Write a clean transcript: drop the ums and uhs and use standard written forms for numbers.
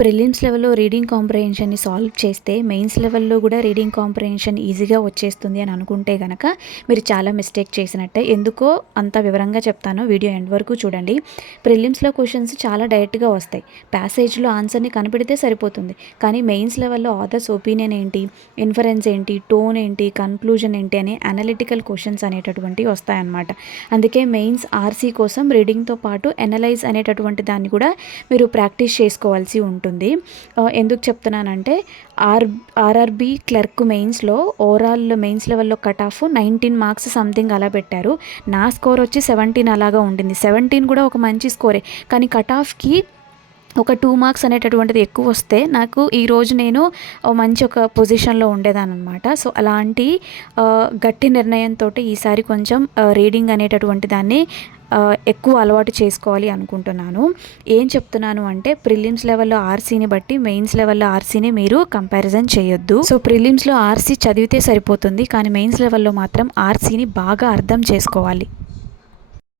Prelims లెవెల్‌లో reading కాంప్రహెన్షన్‌ని solve చేస్తే mains లెవెల్‌లో కూడా రీడింగ్ కాంప్రహెన్షన్ ఈజీగా వచ్చేస్తుంది అని అనుకుంటే గనక మీరు చాలా మిస్టేక్ చేసినట్టే. ఎందుకో అంత వివరంగా చెప్తాను. వీడియో ఎండ్ వరకు చూడండి. ప్రిలిమ్స్‌లో క్వెషన్స్ చాలా డైరెక్ట్‌గా వస్తాయి. ప్యాసేజ్‌లో ఆన్సర్‌ని కనిపెడితే సరిపోతుంది. కానీ మెయిన్స్ లెవెల్‌లో ఆథర్స్ ఒపీనియన్ ఏంటి, ఇన్ఫరెన్స్ ఏంటి, టోన్ ఏంటి, కన్క్లూజన్ ఏంటి అని అనలిటికల్ క్వెషన్స్ అనేటటువంటివి వస్తాయన్నమాట. అందుకే మెయిన్స్ ఆర్సీ కోసం రీడింగ్‌తో పాటు ఎనలైజ్ అనేటటువంటి దాన్ని కూడా మీరు ప్రాక్టీస్ చేసుకోవాల్సి ఉంటుంది. ఎందుకు చెప్తున్నానంటే ఆర్ఆర్బీ క్లర్క్ మెయిన్స్లో ఓవరాల్ మెయిన్స్ లెవెల్లో కట్ ఆఫ్ 19 మార్క్స్ సంథింగ్ అలా పెట్టారు. నా స్కోర్ వచ్చి 17 అలాగా ఉండింది. 17 కూడా ఒక మంచి స్కోరే. కానీ కట్ ఆఫ్కి ఒక 2 మార్క్స్ అనేటటువంటిది ఎక్కువ వస్తే నాకు ఈరోజు నేను మంచి ఒక పొజిషన్లో ఉండేదానమాట. సో అలాంటి గట్టి నిర్ణయంతో ఈసారి కొంచెం రీడింగ్ అనేటటువంటి దాన్ని ఎక్కువ అలవాటు చేసుకోవాలి అనుకుంటున్నాను. ఏం చెప్తున్నాను అంటే ప్రిలిమ్స్ లెవెల్లో ఆర్సీని బట్టి మెయిన్స్ లెవెల్లో ఆర్సీని మీరు కంపారిజన్ చేయొద్దు. సో ప్రిలిమ్స్లో ఆర్సీ చదివితే సరిపోతుంది, కానీ మెయిన్స్ లెవెల్లో మాత్రం ఆర్సీని బాగా అర్థం చేసుకోవాలి.